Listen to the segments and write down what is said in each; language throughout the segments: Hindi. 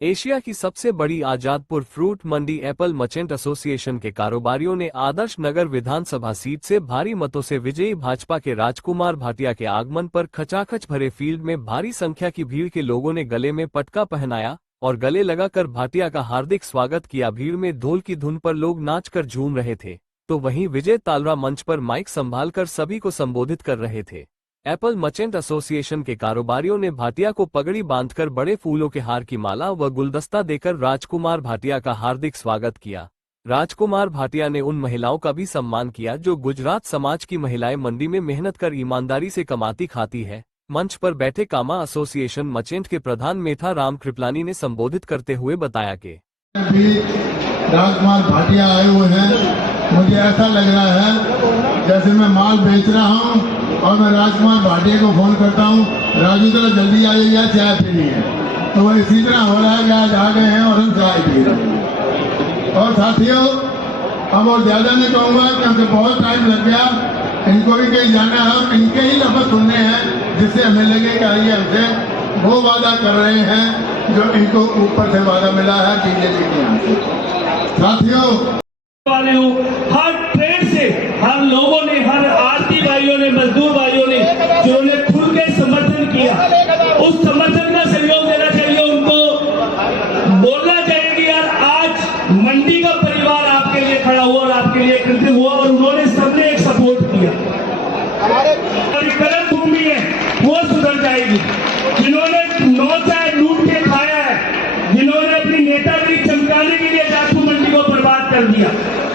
एशिया की सबसे बड़ी आजादपुर फ्रूट मंडी एप्पल मर्चेंट एसोसिएशन के कारोबारियों ने आदर्श नगर विधानसभा सीट से भारी मतों से विजयी भाजपा के राजकुमार भाटिया के आगमन पर खचाखच भरे फील्ड में भारी संख्या की भीड़ के लोगों ने गले में पटका पहनाया और गले लगाकर भाटिया का हार्दिक स्वागत किया। भीड़ में ढोल की धुन पर लोग नाचकर झूम रहे थे, तो वहीं विजय तालरा मंच पर माइक संभालकर सभी को संबोधित कर रहे थे। एप्पल मर्चेंट एसोसिएशन के कारोबारियों ने भाटिया को पगड़ी बांधकर बड़े फूलों के हार की माला व गुलदस्ता देकर राजकुमार भाटिया का हार्दिक स्वागत किया। राजकुमार भाटिया ने उन महिलाओं का भी सम्मान किया जो गुजरात समाज की महिलाएं मंडी में मेहनत कर ईमानदारी से कमाती खाती है। मंच पर बैठे कामा एसोसिएशन मर्चेंट के प्रधान मेथा राम कृपलानी ने संबोधित करते हुए बताया कि राजकुमार भाटिया आए हुए हैं। मुझे ऐसा लग रहा है जैसे मैं माल बेच रहा हूं और मैं राजकुमार भाटिया को फोन करता हूं, राजू जरा जल्दी आ जाइए, चाय पीनी है। तो वह इसी तरह हो रहा है कि आज आ गए हैं और हम चाय पी रहे हैं। और साथियों, अब और ज्यादा नहीं कहूँगा क्योंकि बहुत टाइम लग गया। इनको भी कहीं जाना है और इनके ही लफ्ज़ सुनने हैं जिससे हमें लगे कि आइए हमसे वो वादा कर रहे हैं जो इनको ऊपर से वादा मिला है बीजेपी के यहाँ से। साथियों, वाले हो, हर ट्रेड से हर लोगों ने, हर आरती भाइयों ने, मजदूर भाइयों ने जिन्होंने खुल के समर्थन किया, उस समर्थन का सहयोग देना चाहिए। उनको बोलना चाहिए कि यार आज मंडी का परिवार आपके लिए खड़ा हुआ और आपके लिए कृतज्ञ हुआ और उन्होंने सबने एक सपोर्ट किया। गलत भूमि है वो सुधर जाएगी। जिन्होंने नौचाय लूट के खाया है, जिन्होंने अपनी नेतागिरी चमकाने के लिए जाटू मंडी को बर्बाद कर दिया,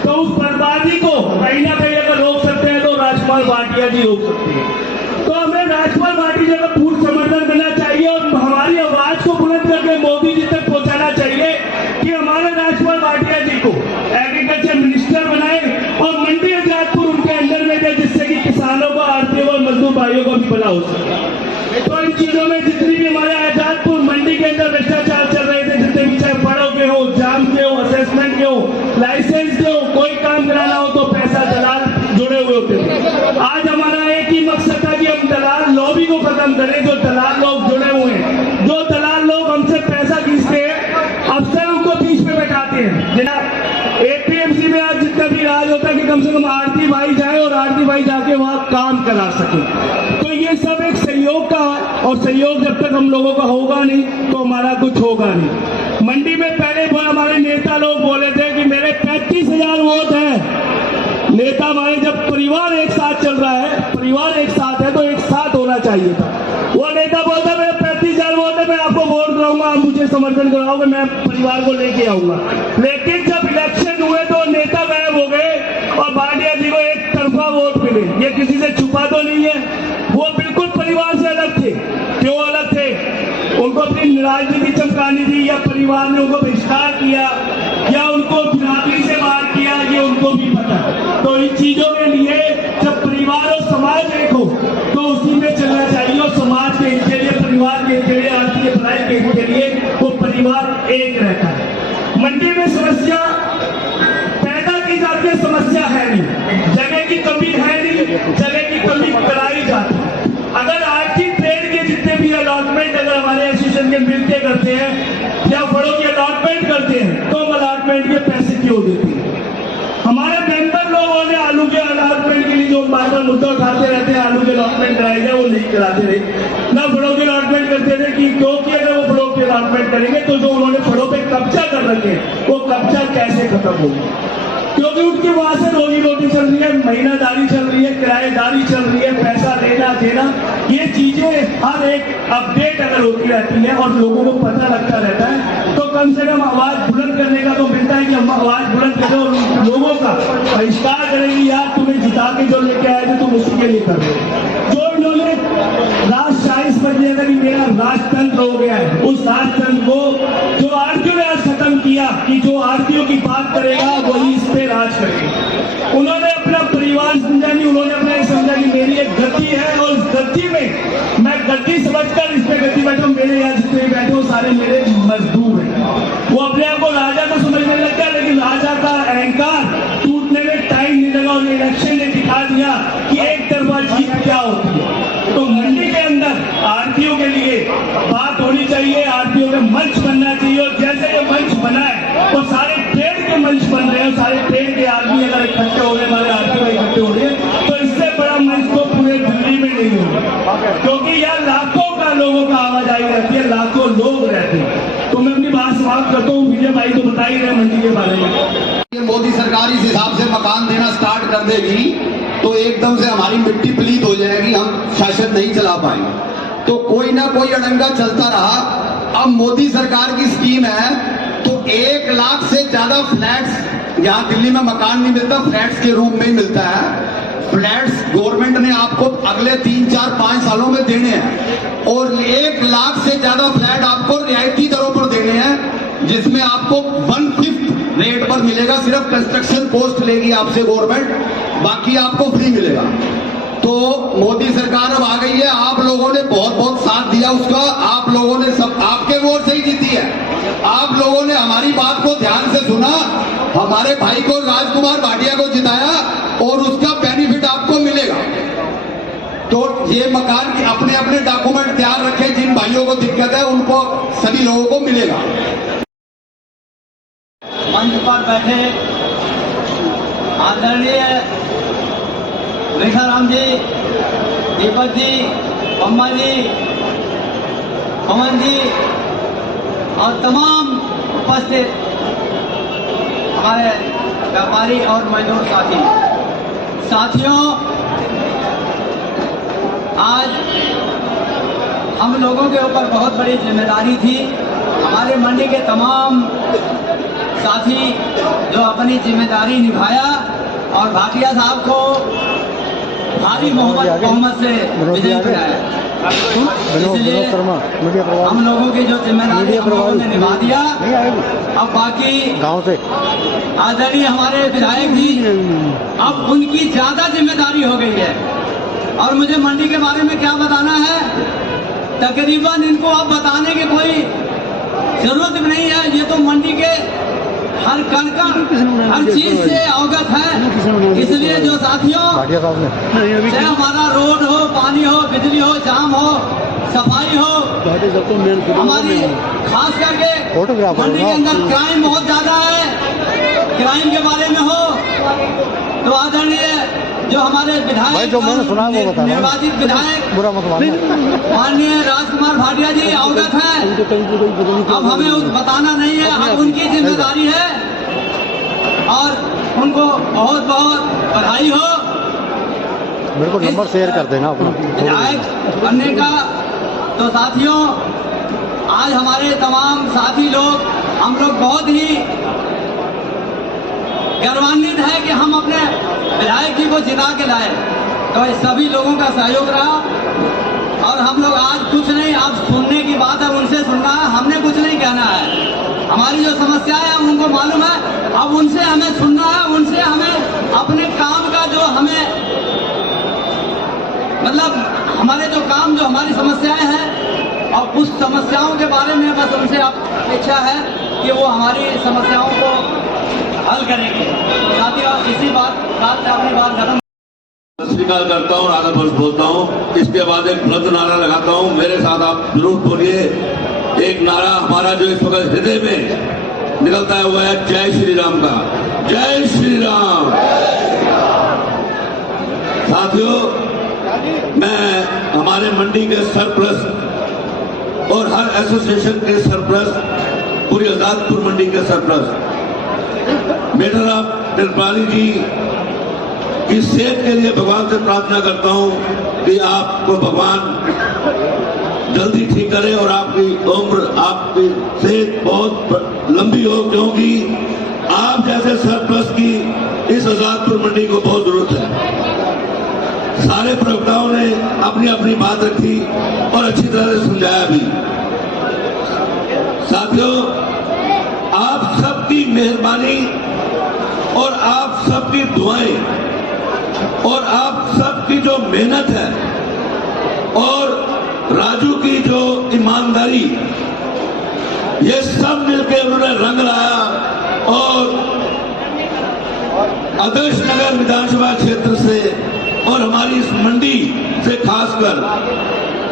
तो उस बर्बादी को कहीं ना कहीं अगर रोक सकते हैं तो राजकुमार भाटिया जी रोक सकते हैं। तो हमें राजकुमार भाटिया का पूर्ण समर्थन करना चाहिए और हमारी आवाज को बुलंद करके मोदी जी तक पहुंचाना चाहिए कि हमारे राजकुमार भाटिया जी को एग्रीकल्चर मिनिस्टर बनाए और मंडी आजादपुर उनके अंडर में दे, जिससे कि किसानों को, आरतीयों और मजदूर भाइयों को भी भला हो सके। तो इन चीजों में जितनी भी हमारे आजादपुर मंडी के अंदर भ्रष्टाचार चल रहे थे, जितने भी चाहे पड़ों के हो, जाम के हो, असेसमेंट के हो, लाइसेंस के हो, कोई काम कराना हो तो पैसा दलाल जुड़े हुए होते थे। आज हमारा एक ही मकसद था कि हम दलाल लॉबी को खत्म करें। जो दलाल लोग जुड़े हुए हैं, जो दलाल लोग हमसे पैसा खींचते हैं, अफसर उनको बीच में बैठाते हैं। एपीएमसी में आज जितना भी राज होता है कि कम से कम आरती भाई जाए और आरती भाई जाके वहां काम करा सके। तो ये सब एक सहयोग का है और सहयोग जब तक हम लोगों का होगा नहीं तो हमारा कुछ होगा नहीं। मंडी में पहले हमारे नेता लोग बोले थे कि मेरे 35,000 वोट है। नेता हमारे, जब परिवार एक साथ चल रहा है, परिवार एक साथ है तो एक साथ होना चाहिए था। वो नेता बोलता मेरे 35,000 वोट है, मैं आपको वोट कराऊंगा, आप मुझे समर्थन कराओगे, मैं परिवार को लेके आऊंगा। लेकिन जब इलेक्शन हुए तो नेता गायब हो गए और भाटिया जी को एक तरफा वोट मिले। ये किसी से छुपा तो नहीं है, वो बिल्कुल परिवार से अलग थे। क्यों अलग थे? उनको अपनी राजनीति चमकानी थी, या परिवार ने उनको बहिष्कार किया, या उनको बिरादरी से मार किया, ये उनको भी पता। तो इन चीजों के लिए जब परिवार और समाज एक हो तो उसी में चलना चाहिए और समाज के हित के लिए, परिवार के हित के लिए, आर्थिक के भलाई के हित के लिए वो परिवार एक रहता है। मंडी में समस्या पैदा की जाती है, समस्या है नहीं, जगह की कमी है नहीं, जगह की कमी कराई जाती है। अगर आज की ट्रेड के जितने भी अलॉटमेंट अगर हमारे एसोसिएशन के मिलके करते हैं या बड़ों की अलॉटमेंट करते हैं तो हम अलॉटमेंट के पैसे क्यों देते हैं? हमारे मेंबर लोगों ने आलू के अलॉटमेंट के लिए जो बार बार मुद्दा उठाते रहते हैं, आलू के अलॉटमेंट कराए जाए, वो नहीं कराते रहे। ना फड़ों के अलॉटमेंट करते थे कि क्योंकि अगर वो फड़ों के अलॉटमेंट करेंगे तो जो उन्होंने फड़ों पे कब्जा कर रखे वो कब्जा कैसे खत्म होगा? क्योंकि उनकी वहां से रोजी रोटी चल रही है, महीनादारी चल रही है, किराएदारी चल रही है, पैसा लेना देना, ये चीजें हर एक अपडेट अगर होती रहती है और लोगों को पता लगता रहता है तो कम से कम आवाज बुलंद करने का तो मिलता है कि हम आवाज बुलंद करें और लोगों का बहिष्कार करेंगे। यार तुम्हें जिता के जो लेके आए थे तुम उसी के लिए कर रहे हो। जो इन्होंने राजशाही समझ लिया था कि मेरा राजतंत्र हो गया है, उस राजतंत्र को जो आरतीयों ने आज खत्म किया कि जो आरतीयों की बात करेगा वही इस पे राज करेगा। उन्होंने अपना परिवार समझा नहीं, उन्होंने अपना ये समझा कि मेरी एक गद्दी है और उस गद्दी में मैं गद्दी समझकर इस पे गद्दी बैठा हूं। मेरे यहाँ जितने बैठे वो सारे मेरे मजदूर हैं। वो अपने आप को राजा तो समझने लग गया, लेकिन राजा का अहंकार टूटने में टाइम नहीं लगा और इलेक्शन ने दिखा दिया कि एक तरफा जीत क्या होती है। तो मंडी के अंदर आरतीयों के लिए बात होनी चाहिए, आरतीयों का मंच बनना चाहिए और समाप्त करता हूँ। विजय भाई तो बता ही रहे मंडी के बारे में। ये मोदी सरकार इस हिसाब से मकान देना स्टार्ट कर देगी तो एकदम से हमारी मिट्टी पलीत हो जाएगी, हम शासन नहीं चला पाएंगे। तो कोई ना कोई अड़ंगा चलता रहा। अब मोदी सरकार की स्कीम है तो 1 लाख से ज्यादा फ्लैट्स, यहाँ दिल्ली में मकान नहीं मिलता, फ्लैट्स के रूप में ही मिलता है। फ्लैट्स गवर्नमेंट ने आपको अगले 3, 4, 5 सालों में देने हैं और 1 लाख से ज्यादा फ्लैट आपको रियायती दरों पर देने हैं, जिसमें आपको 1/5 रेट पर मिलेगा। सिर्फ कंस्ट्रक्शन कॉस्ट लेगी आपसे गवर्नमेंट, बाकी आपको फ्री मिलेगा। तो मोदी सरकार अब आ गई है, आप लोगों ने बहुत बहुत साथ दिया उसका, आप लोगों ने सब आपके वोट से ही जीती है। आप लोगों ने हमारी बात को ध्यान से सुना, हमारे भाई को राजकुमार भाटिया को जिताया और उसका बेनिफिट आपको मिलेगा। तो ये मकान के अपने अपने डॉक्यूमेंट तैयार रखें, जिन भाइयों को दिक्कत है उनको, सभी लोगों को मिलेगा। मंच पर बैठे आदरणीय रेखाराम जी, दीपक जी, पम्मा जी, पवन जी और तमाम उपस्थित हमारे व्यापारी और मजदूर साथियों, आज हम लोगों के ऊपर बहुत बड़ी जिम्मेदारी थी। हमारे मंडी के तमाम साथी जो अपनी जिम्मेदारी निभाया और भाटिया साहब को भारी बहुमत से विजयी कराया। इसलिए हम लोगों की जो जिम्मेदारी हम लोगों ने निभा दिया। अब बाकी गांव से आदरणीय हमारे विधायक जी, अब उनकी ज्यादा जिम्मेदारी हो गई है और मुझे मंडी के बारे में क्या बताना है, तकरीबन इनको अब बताने की कोई जरूरत भी नहीं है। ये तो मंडी के हर कण हर चीज से अवगत है। इसलिए जो साथियों, चाहे हमारा रोड हो, पानी हो, बिजली हो, जाम हो, सफाई हो, हमारी खास करके मंडी के अंदर क्राइम बहुत ज्यादा है, क्राइम के बारे में हो तो आदरणीय जो हमारे विधायक, जो मैंने सुना वो बता, निर्वाचित विधायक माननीय राजकुमार भाटिया जी अवगत है। अब हमें बताना नहीं है, अब उनकी जिम्मेदारी है और उनको बहुत बहुत बधाई हो। मेरे को नंबर शेयर कर देना अपना विधायक बनने का। तो साथियों, आज हमारे तमाम साथी लोग, हम लोग बहुत ही गर्वान्वित है कि हम अपने विधायक जी को जिता के लाए। तो इस सभी लोगों का सहयोग रहा और हम लोग आज कुछ नहीं, अब सुनने की बात है, उनसे सुनना है, हमने कुछ नहीं कहना है। हमारी जो समस्याएं हैं उनको मालूम है, अब उनसे हमें सुनना है, उनसे हमें अपने काम का जो हमें मतलब हमारे जो काम, जो हमारी समस्याएं हैं और उस समस्याओं के बारे में बस उनसे अपेक्षा है कि वो हमारी समस्याओं को हल करेंगे। साथियों, इसी बात से अपनी बात खत्म स्वीकार करता हूँ, आधा वर्ष बोलता हूँ, इसके बाद एक बुलंद नारा लगाता हूँ। मेरे साथ आप जरूर बोलिए। एक नारा हमारा जो इस वक्त हृदय में निकलता है वो है जय श्री राम का। जय श्री राम। साथियों, मैं हमारे मंडी के सरप्रस्त और हर एसोसिएशन के सरप्रस्त, पूरी आजादपुर मंडी के सरप्रस्त मेडल ऑफ निर्पाली जी की सेहत के लिए भगवान से प्रार्थना करता हूं कि आपको भगवान जल्दी ठीक करे और आपकी उम्र, आपकी सेहत बहुत लंबी हो, क्योंकि आप जैसे सरप्लस की इस आजादपुर मंडी को बहुत जरूरत है। सारे प्रवक्ताओं ने अपनी अपनी बात रखी और अच्छी तरह से समझाया भी। साथियों, आप सबकी मेहरबानी और आप सबकी दुआएं और आप सबकी जो मेहनत है और राजू की जो ईमानदारी, ये सब मिलकर उन्होंने रंग लाया और आदर्श नगर विधानसभा क्षेत्र से और हमारी इस मंडी से खासकर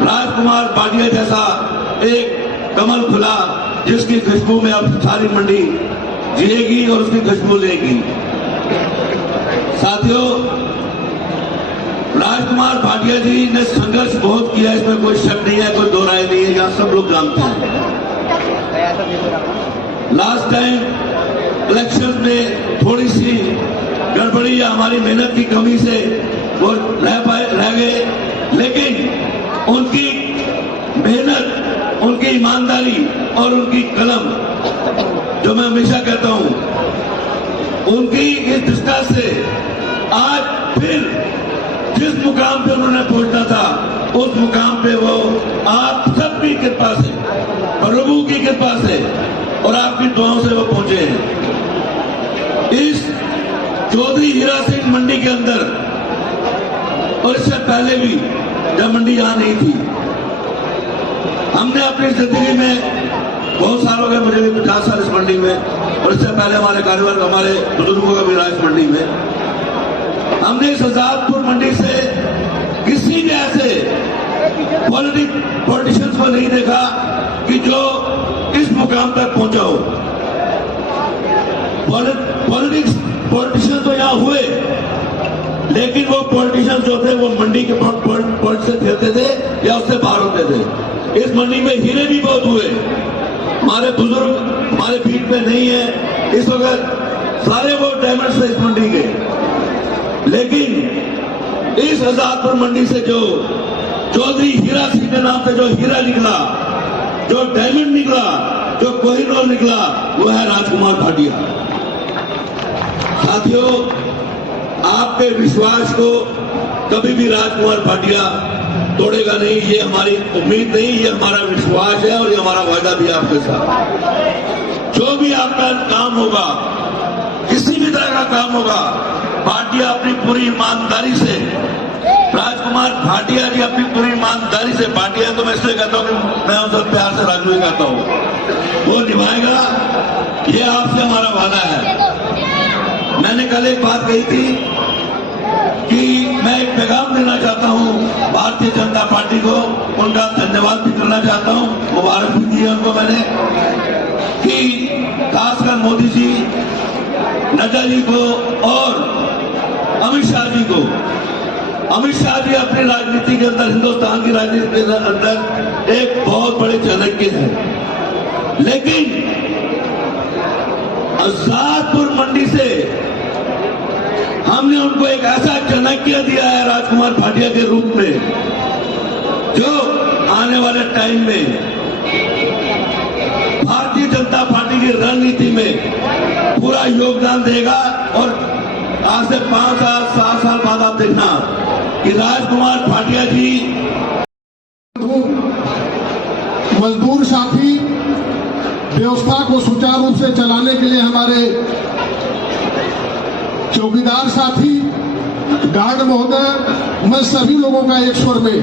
राजकुमार भाटिया जैसा एक कमल खुला, जिसकी खुशबू में अब सारी मंडी जिएगी और उसकी खुशबू लेगी। साथियों, राजकुमार भाटिया जी ने संघर्ष बहुत किया, इसमें कोई शक नहीं है, कोई दो राय नहीं है, यहाँ सब लोग जानते हैं। लास्ट टाइम इलेक्शन में थोड़ी सी गड़बड़ी या हमारी मेहनत की कमी से वो रह गए, लेकिन उनकी मेहनत, उनकी ईमानदारी और उनकी कलम, जो मैं हमेशा कहता हूं, उनकी इस निष्ठा से आज फिर जिस मुकाम पे उन्होंने पहुंचना था उस मुकाम पे वो आप सबकी कृपा से, प्रभु की कृपा से और आपकी दुआओं से वो पहुंचे हैं। इस चौधरी हीरा सिंह मंडी के अंदर और इससे पहले भी जब मंडी यहां नहीं थी, हमने अपनी जिंदगी में बहुत साल हो गए, मुझे भी 50 साल इस मंडी में, और इससे पहले हमारे कार्यवर्ग, हमारे बुजुर्गों का भी राज मंडी में, हमने इस आजादपुर मंडी से किसी ने ऐसे पॉलिटिशियंस को नहीं देखा कि जो इस मुकाम तक पहुंचा हो। पॉलिटिशियंस तो यहां हुए, लेकिन वो पॉलिटिशियंस जो थे वो मंडी के पॉइंट से खेलते थे या उससे बाहर होते थे। इस मंडी में हीरे भी बहुत हुए, हमारे बुजुर्ग हमारे फील्ड में नहीं है इस वक्त, सारे वो डायमंड्स थे इस मंडी के, लेकिन इस आजादपुर मंडी से जो चौधरी हीरा सिंह के नाम से जो हीरा निकला, जो डायमंड निकला, जो कोहिनूर निकला, वो है राजकुमार भाटिया। साथियों, आपके विश्वास को कभी भी राजकुमार भाटिया तोड़ेगा नहीं, ये हमारी उम्मीद नहीं, ये हमारा विश्वास है और ये हमारा वादा भी है आपके साथ। जो भी आपका काम होगा, किसी भी तरह का काम होगा, भाटिया अपनी पूरी ईमानदारी से, राजकुमार भाटिया जी अपनी पूरी ईमानदारी से, भाटिया तो मैं इसलिए कहता हूं कि मैं उनसे प्यार से राजू ही कहता हूं, वो निभाएगा, ये आपसे हमारा वादा है। मैंने कल एक बात कही थी कि मैं एक पैगाम देना चाहता हूं भारतीय जनता पार्टी को, उनका धन्यवाद भी करना चाहता हूं, मुबारक भी दी है उनको मैंने, कि खासकर मोदी जी, नड्डा जी को और अमित शाह जी को। अमित शाह जी अपनी राजनीति के अंदर, हिंदुस्तान की राजनीति के अंदर एक बहुत बड़े चाणक्य हैं, लेकिन आजादपुर मंडी से हमने उनको एक ऐसा चाणक्य दिया है राजकुमार भाटिया के रूप में, जो आने वाले टाइम में भारतीय जनता पार्टी की रणनीति में पूरा योगदान देगा। और आज से 5 साल 7 साल बाद आप देखना कि राजकुमार भाटिया जी, मजदूर साथी, व्यवस्था को सुचारू रूप से चलाने के लिए हमारे चौकीदार साथी, गार्ड महोदय, मैं सभी लोगों का एक स्वर में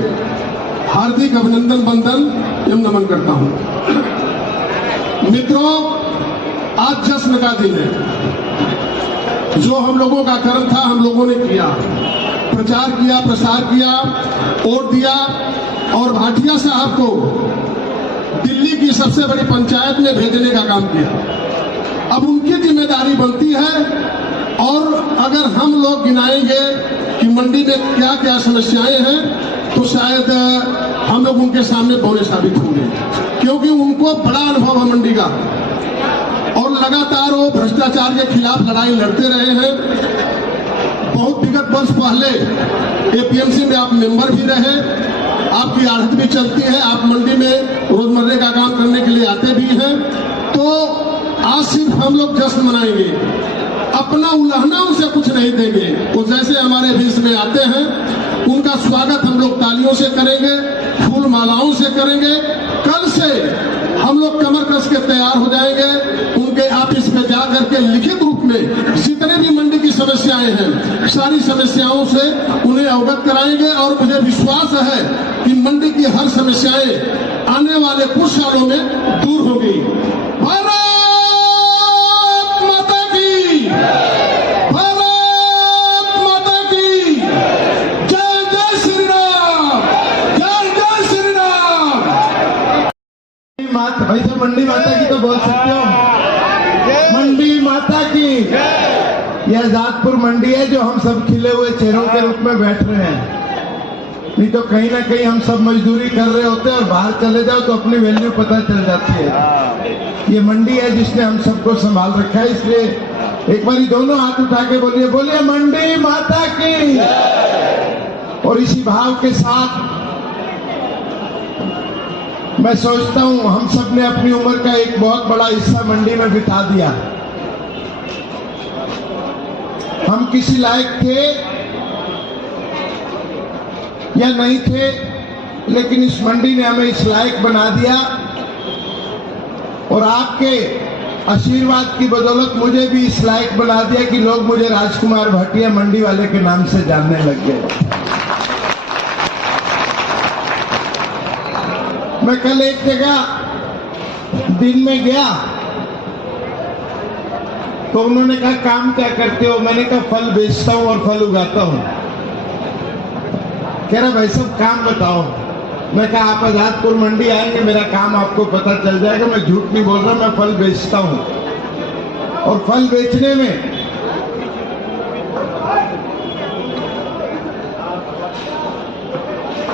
हार्दिक अभिनंदन, वंदन एवं नमन करता हूं। मित्रों, आज जश्न का दिन है। जो हम लोगों का कर्म था हम लोगों ने किया, प्रचार किया, प्रसार किया, वोट दिया और भाटिया साहब को दिल्ली की सबसे बड़ी पंचायत में भेजने का काम किया। अब उनकी जिम्मेदारी बनती है, और अगर हम लोग गिनाएंगे कि मंडी में क्या क्या समस्याएं हैं, तो शायद हम लोग उनके सामने बौने साबित होंगे, क्योंकि उनको बड़ा अनुभव है मंडी का, और लगातार वो भ्रष्टाचार के खिलाफ लड़ाई लड़ते रहे हैं। बहुत विगत वर्ष पहले एपीएमसी में आप मेंबर भी रहे, आपकी आढ़त भी चलती है, आप मंडी में रोजमर्रे का काम करने के लिए आते भी हैं। तो आज सिर्फ हम लोग जश्न मनाएंगे, अपना उल्लंघना उनसे कुछ नहीं देंगे। वो जैसे हमारे बीच में आते हैं, उनका स्वागत हम लोग तालियों से करेंगे, फूल मालाओं से करेंगे। कल से हम लोग कमर कस के तैयार हो जाएंगे, उनके ऑफिस में जाकर के लिखित रूप में जितने भी मंडी की समस्याएं हैं, सारी समस्याओं से उन्हें अवगत कराएंगे। और मुझे विश्वास है कि मंडी की हर समस्याएं आने वाले कुछ सालों में दूर होगी। भारत माता की, भारत माता की जय, जय श्री राम, जय जय श्री राम। वैसे मंडी माता की तो बोल सकते हो, मंडी माता की। यह आजादपुर मंडी है जो हम सब खिले हुए चेहरों के रूप में बैठ रहे हैं। नहीं तो कहीं ना कहीं हम सब मजदूरी कर रहे होते हैं और बाहर चले जाओ तो अपनी वैल्यू पता चल जाती है। ये मंडी है जिसने हम सबको संभाल रखा है, इसलिए एक बार दोनों हाथ उठा के बोलिए, बोलिए मंडी माता की। और इसी भाव के साथ मैं सोचता हूं हम सब ने अपनी उम्र का एक बहुत बड़ा हिस्सा मंडी में बिता दिया। हम किसी लायक थे या नहीं थे, लेकिन इस मंडी ने हमें इस लायक बना दिया। और आपके आशीर्वाद की बदौलत मुझे भी इस लायक बना दिया कि लोग मुझे राजकुमार भाटिया मंडी वाले के नाम से जानने लग गए। मैं कल एक जगह दिन में गया तो उन्होंने कहा काम क्या करते हो? मैंने कहा फल बेचता हूं और फल उगाता हूं। कह रहा भाई सब काम बताओ। मैं कहा आप आजादपुर मंडी आएंगे, मेरा काम आपको पता चल जाएगा। मैं झूठ नहीं बोल रहा, मैं फल बेचता हूं। और फल बेचने में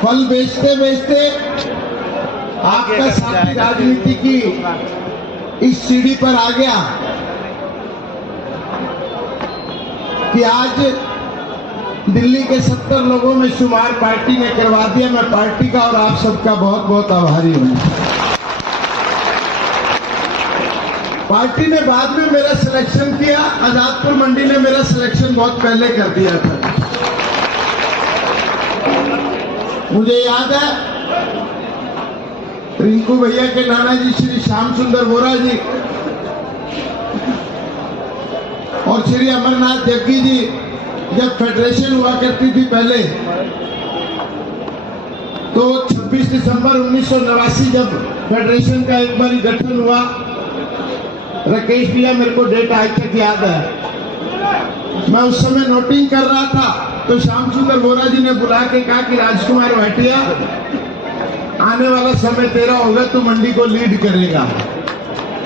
फल बेचते बेचते आपका साथी राजनीति की इस सीढ़ी पर आ गया कि आज दिल्ली के 70 लोगों में शुमार पार्टी ने करवा दिया। मैं पार्टी का और आप सबका बहुत बहुत आभारी हूं। पार्टी ने बाद में मेरा सिलेक्शन किया, आजादपुर मंडी ने मेरा सिलेक्शन बहुत पहले कर दिया था। मुझे याद है रिंकू भैया के नाना जी श्री श्याम सुंदर वोरा जी और श्री अमरनाथ जग्गी जी जब फेडरेशन हुआ करती थी पहले, तो 26 दिसंबर 1989 जब फेडरेशन का एक बार गठन हुआ, राकेश भैया मेरे को डेट आज तक याद है। मैं उस समय नोटिंग कर रहा था तो श्याम सुंदर वोरा जी ने बुला के कहा कि राजकुमार भाटिया आने वाला समय तेरा होगा, तू मंडी को लीड करेगा।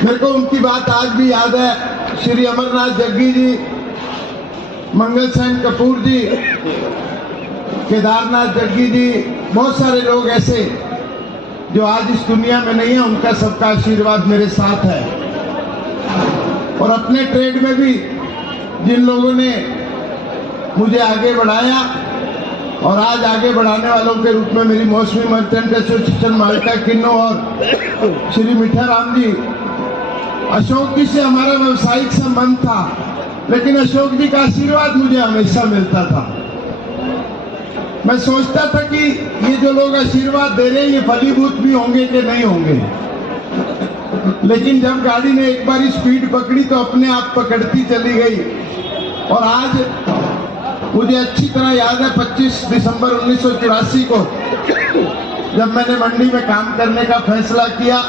मेरे को उनकी बात आज भी याद है। श्री अमरनाथ जग्गी जी, मंगल सेन कपूर जी, केदारनाथ जग्गी जी, बहुत सारे लोग ऐसे जो आज इस दुनिया में नहीं है, उनका सबका आशीर्वाद मेरे साथ है। और अपने ट्रेड में भी जिन लोगों ने मुझे आगे बढ़ाया और आज आगे बढ़ाने वालों के रूप में मेरी मौसमी मर्चेंट एसोसिएशन माल्टा किन्नो और श्री मीठा राम जी, अशोक जी से हमारा व्यवसायिक संबंध था, लेकिन अशोक जी का आशीर्वाद मुझे हमेशा मिलता था। मैं सोचता था कि ये जो लोग आशीर्वाद दे रहे हैं ये फलीभूत भी होंगे कि नहीं होंगे, लेकिन जब गाड़ी ने एक बार स्पीड पकड़ी तो अपने आप पकड़ती चली गई। और आज मुझे अच्छी तरह याद है 25 दिसंबर 1984 को जब मैंने मंडी में काम करने का फैसला किया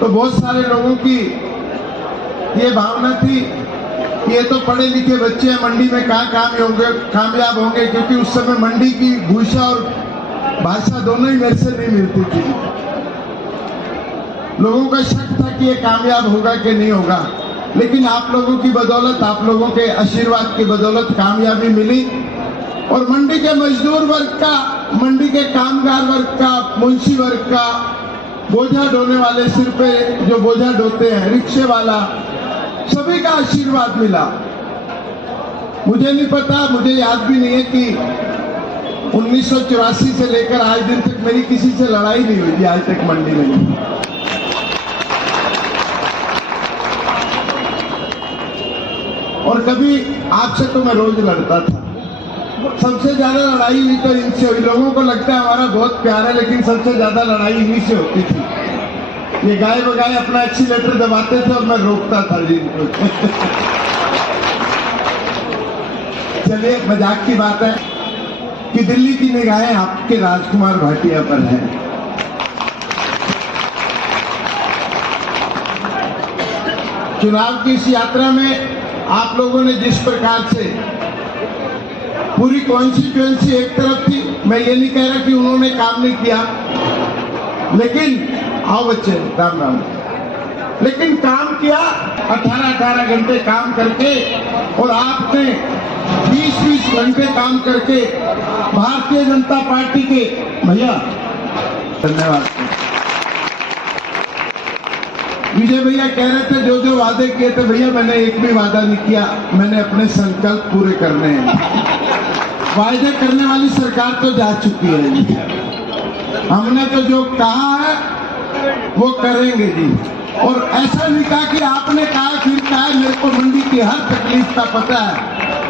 तो बहुत सारे लोगों की ये भावना थी कि ये तो पढ़े लिखे बच्चे हैं, मंडी में कहाँ कामयाब होंगे, क्योंकि उस समय मंडी की भाषा और भाषा दोनों ही मेरे से नहीं मिलती थी। लोगों का शक था कि ये कामयाब होगा कि नहीं होगा, लेकिन आप लोगों की बदौलत, आप लोगों के आशीर्वाद की बदौलत कामयाबी मिली। और मंडी के मजदूर वर्ग का, मंडी के कामगार वर्ग का, मुंशी वर्ग का, बोझा ढोने वाले सिर पे जो बोझा ढोते हैं, रिक्शे वाला, सभी का आशीर्वाद मिला। मुझे नहीं पता, मुझे याद भी नहीं है कि 1984 से लेकर आज दिन तक मेरी किसी से लड़ाई नहीं हुई थी आज तक मंडी में। और कभी आपसे तो मैं रोज लड़ता था। सबसे ज्यादा लड़ाई हुई तो इनसे हुई। लोगों को लगता है हमारा बहुत प्यार है, लेकिन सबसे ज्यादा लड़ाई इन्हीं से होती थी। ये गाय बगाए अपना एक्सीलेटर दबाते थे और मैं रोकता था जी इनको। चलिए, मजाक की बात है कि दिल्ली की निगाहें आपके राजकुमार भाटिया पर है। चुनाव की इस यात्रा में आप लोगों ने जिस प्रकार से, पूरी कॉन्स्टिट्यूएंसी एक तरफ थी, मैं ये नहीं कह रहा कि उन्होंने काम नहीं किया, लेकिन आओ बच्चे राम राम, लेकिन काम किया 18-18 घंटे काम करके। और आपने 20-20 घंटे काम करके भारतीय जनता पार्टी के भैया धन्यवाद। विजय भैया कह रहे थे जो जो वादे किए थे, भैया मैंने एक भी वादा नहीं किया, मैंने अपने संकल्प पूरे करने हैं। वायदे करने वाली सरकार तो जा चुकी है जी, हमने तो जो कहा है वो करेंगे जी। और ऐसा नहीं कहा कि आपने कहा फिर कहा, मेरे को मंडी की हर तकलीफ का पता है,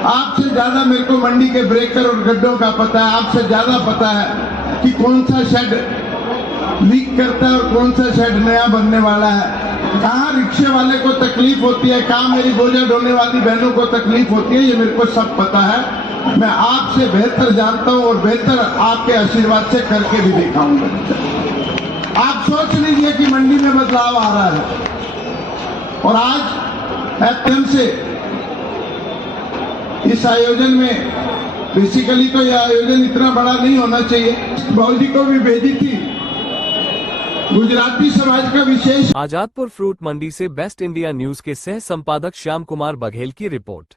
आपसे ज्यादा मेरे को मंडी के ब्रेकर और गड्ढों का पता है, आपसे ज्यादा पता है कि कौन सा शेड लीक करता है और कौन सा शेड नया बनने वाला है, कहाँ रिक्शे वाले को तकलीफ होती है, कहाँ मेरी बोझा ढोने वाली बहनों को तकलीफ होती है, ये मेरे को सब पता है। मैं आपसे बेहतर जानता हूँ और बेहतर आपके आशीर्वाद से करके भी दिखाऊंगा। आप सोच लीजिए कि मंडी में बदलाव आ रहा है। और आज एफएम से इस आयोजन में, बेसिकली तो यह आयोजन इतना बड़ा नहीं होना चाहिए, बाउजी को भी भेजी थी गुजराती समाज का विशेष। आजादपुर फ्रूट मंडी से बेस्ट इंडिया न्यूज के सह संपादक श्याम कुमार बघेल की रिपोर्ट।